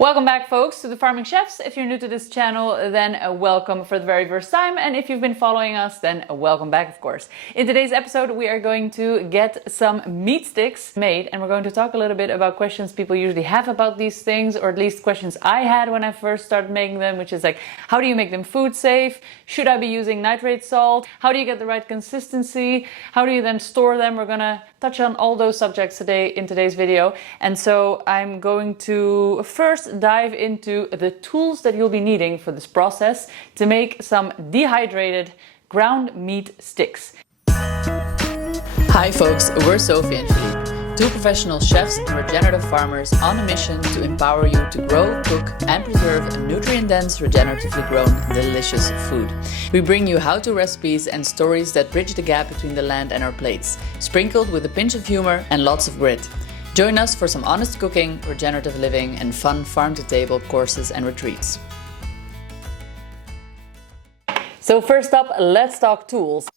Welcome back, folks, to the Farming Chefs. If you're new to this channel, then welcome for the very first time. And if you've been following us, then welcome back, of course. In today's episode, we are going to get some meat sticks made, and we're going to talk a little bit about questions people usually have about these things, or at least questions I had when I first started making them, which is like, how do you make them food safe? Should I be using nitrate salt? How do you get the right consistency? How do you then store them? We're gonna touch on all those subjects today in today's video. And so I'm going to first dive into the tools that you'll be needing for this process to make some dehydrated ground meat sticks. Hi folks, we're Sophie and Philippe, two professional chefs and regenerative farmers on a mission to empower you to grow, cook and preserve nutrient-dense, regeneratively grown, delicious food. We bring you how-to recipes and stories that bridge the gap between the land and our plates, sprinkled with a pinch of humor and lots of grit. Join us for some honest cooking, regenerative living and fun farm-to-table courses and retreats. So first up, let's talk tools.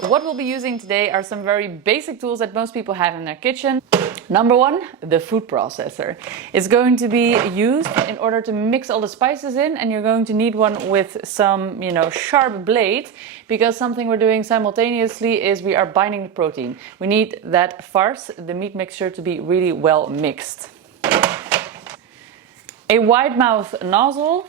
What we'll be using today are some very basic tools that most people have in their kitchen. Number one, the food processor. It's going to be used in order to mix all the spices in, and you're going to need one with some, sharp blade, because something we're doing simultaneously is we are binding the protein. We need that farce, the meat mixture, to be really well mixed. A wide mouth nozzle,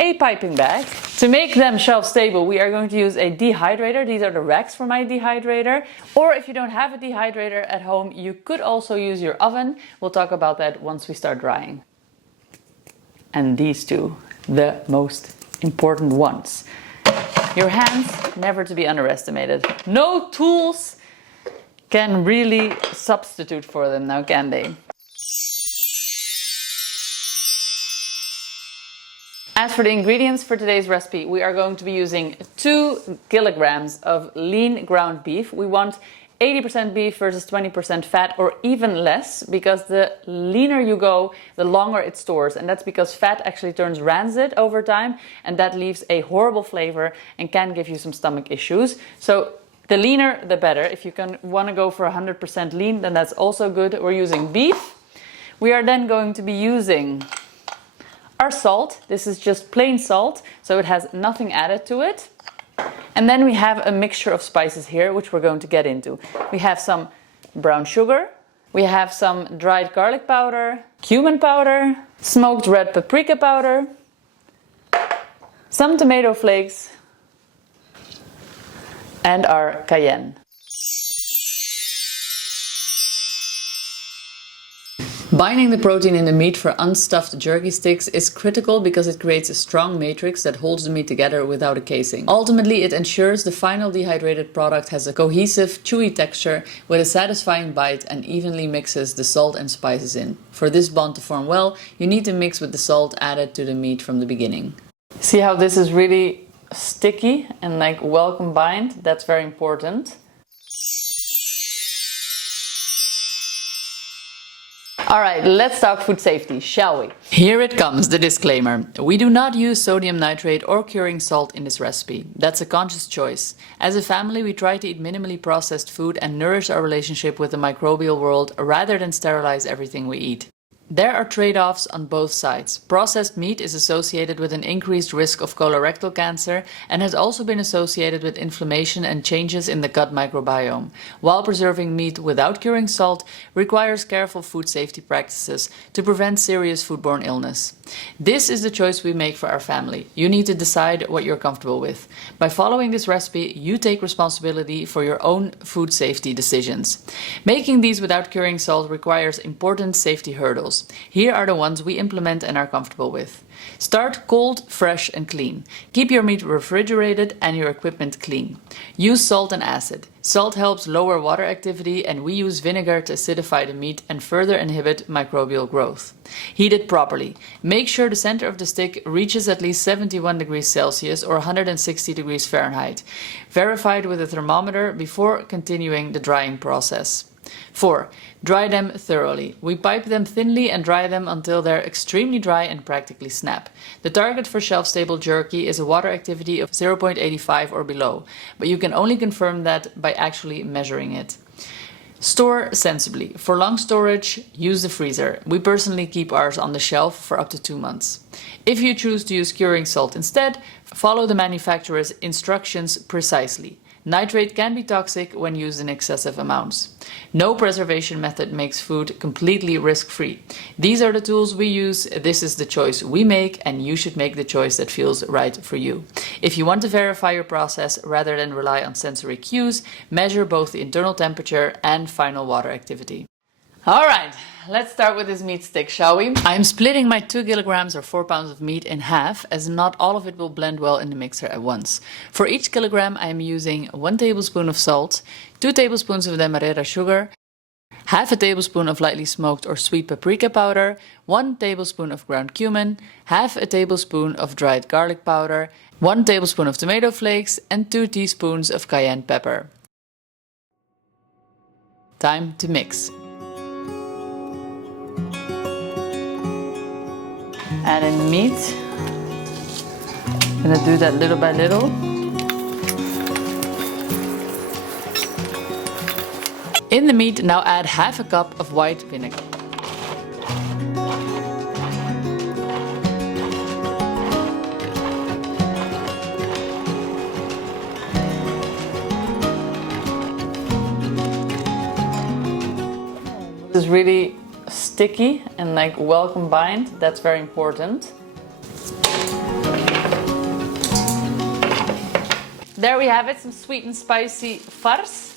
a piping bag. To make them shelf stable, we are going to use a dehydrator. These are the racks for my dehydrator. Or if you don't have a dehydrator at home, you could also use your oven. We'll talk about that once we start drying. And these two, the most important ones. Your hands, never to be underestimated. No tools can really substitute for them now, can they? As for the ingredients for today's recipe, we are going to be using 2 kilograms of lean ground beef. We want 80% beef versus 20% fat, or even less, because the leaner you go, the longer it stores. And that's because fat actually turns rancid over time, and that leaves a horrible flavor and can give you some stomach issues. So the leaner, the better. If you want to go for 100% lean, then that's also good. We're using beef. We are then going to be using our salt. This is just plain salt, so it has nothing added to it. And then we have a mixture of spices here, which we're going to get into. We have some brown sugar, we have some dried garlic powder, cumin powder, smoked red paprika powder, some tomato flakes, and our cayenne. Binding the protein in the meat for unstuffed jerky sticks is critical because it creates a strong matrix that holds the meat together without a casing. Ultimately, it ensures the final dehydrated product has a cohesive, chewy texture with a satisfying bite and evenly mixes the salt and spices in. For this bond to form well, you need to mix with the salt added to the meat from the beginning. See how this is really sticky and well combined? That's very important. Alright, let's talk food safety, shall we? Here it comes, the disclaimer. We do not use sodium nitrate or curing salt in this recipe. That's a conscious choice. As a family, we try to eat minimally processed food and nourish our relationship with the microbial world rather than sterilize everything we eat. There are trade-offs on both sides. Processed meat is associated with an increased risk of colorectal cancer and has also been associated with inflammation and changes in the gut microbiome, while preserving meat without curing salt requires careful food safety practices to prevent serious foodborne illness. This is the choice we make for our family. You need to decide what you're comfortable with. By following this recipe, you take responsibility for your own food safety decisions. Making these without curing salt requires important safety hurdles. Here are the ones we implement and are comfortable with. Start cold, fresh and clean. Keep your meat refrigerated and your equipment clean. Use salt and acid. Salt helps lower water activity, and we use vinegar to acidify the meat and further inhibit microbial growth. Heat it properly. Make sure the center of the stick reaches at least 71 degrees Celsius or 160 degrees Fahrenheit. Verify it with a thermometer before continuing the drying process. 4. Dry them thoroughly. We pipe them thinly and dry them until they're extremely dry and practically snap. The target for shelf-stable jerky is a water activity of 0.85 or below, but you can only confirm that by actually measuring it. Store sensibly. For long storage, use the freezer. We personally keep ours on the shelf for up to 2 months. If you choose to use curing salt instead, follow the manufacturer's instructions precisely. Nitrate can be toxic when used in excessive amounts. No preservation method makes food completely risk-free. These are the tools we use, this is the choice we make, and you should make the choice that feels right for you. If you want to verify your process rather than rely on sensory cues, measure both the internal temperature and final water activity. Alright, let's start with this meat stick, shall we? I'm splitting my 2 kilograms or 4 pounds of meat in half, as not all of it will blend well in the mixer at once. For each kilogram I am using 1 tablespoon of salt, 2 tablespoons of demerara sugar, half a tablespoon of lightly smoked or sweet paprika powder, 1 tablespoon of ground cumin, half a tablespoon of dried garlic powder, 1 tablespoon of tomato flakes, and 2 teaspoons of cayenne pepper. Time to mix. Add in meat. I'm gonna do that little by little. In the meat, now add half a cup of white vinegar. This is really sticky and like well combined. That's very important. There we have it, some sweet and spicy farce.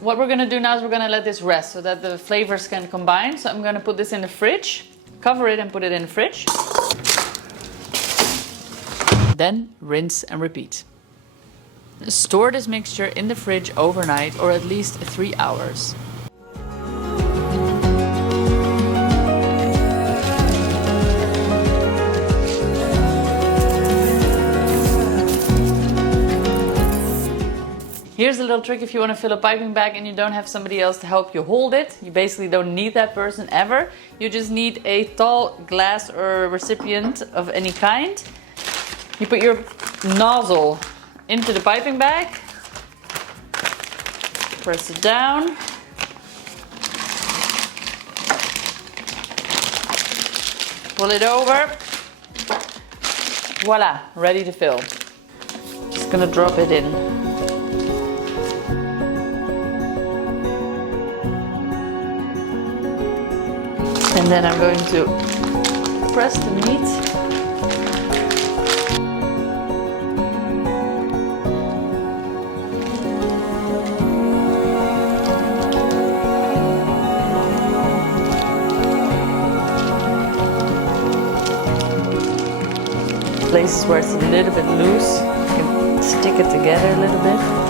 What we're gonna do now is we're gonna let this rest so that the flavors can combine. So I'm gonna put this in the fridge, cover it and put it in the fridge. Then rinse and repeat. Store this mixture in the fridge overnight or at least 3 hours. Here's a little trick if you want to fill a piping bag and you don't have somebody else to help you hold it. You basically don't need that person ever. You just need a tall glass or recipient of any kind. You put your nozzle into the piping bag, press it down, pull it over, voila, ready to fill. Just gonna drop it in. And then I'm going to press the meat. Places where it's a little bit loose, you can stick it together a little bit.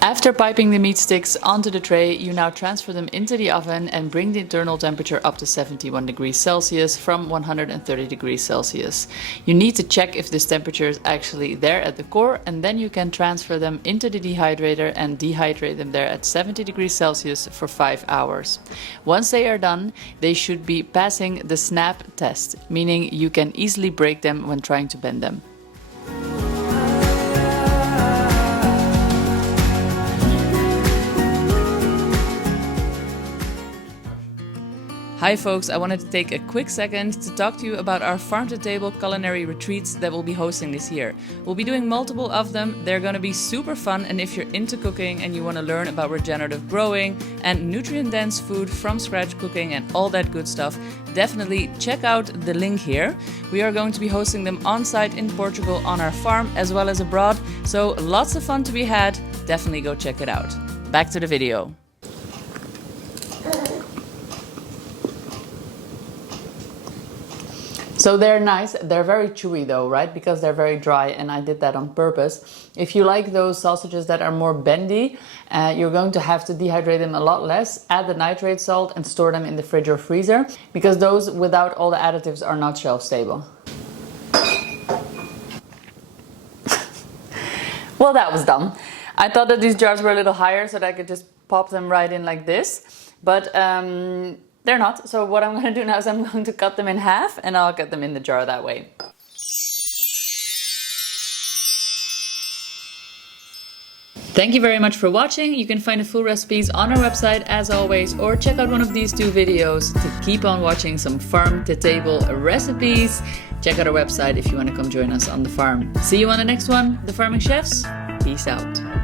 After piping the meat sticks onto the tray, you now transfer them into the oven and bring the internal temperature up to 71 degrees Celsius from 130 degrees Celsius. You need to check if this temperature is actually there at the core, and then you can transfer them into the dehydrator and dehydrate them there at 70 degrees Celsius for 5 hours. Once they are done, they should be passing the snap test, meaning you can easily break them when trying to bend them. Hi folks, I wanted to take a quick second to talk to you about our farm-to-table culinary retreats that we'll be hosting this year. We'll be doing multiple of them, they're going to be super fun, and if you're into cooking and you want to learn about regenerative growing and nutrient-dense food from scratch cooking and all that good stuff, definitely check out the link here. We are going to be hosting them on-site in Portugal on our farm as well as abroad, so lots of fun to be had, definitely go check it out. Back to the video. So they're nice, they're very chewy though, right? Because they're very dry, and I did that on purpose. If you like those sausages that are more bendy, you're going to have to dehydrate them a lot less, add the nitrate salt and store them in the fridge or freezer, because those without all the additives are not shelf stable. Well, that was dumb. I thought that these jars were a little higher so that I could just pop them right in like this, but they're not. So what I'm going to do now is I'm going to cut them in half and I'll get them in the jar that way. Thank you very much for watching. You can find the full recipes on our website as always, or check out one of these 2 videos to keep on watching some farm-to-table recipes. Check out our website if you want to come join us on the farm. See you on the next one, The Farming Chefs. Peace out.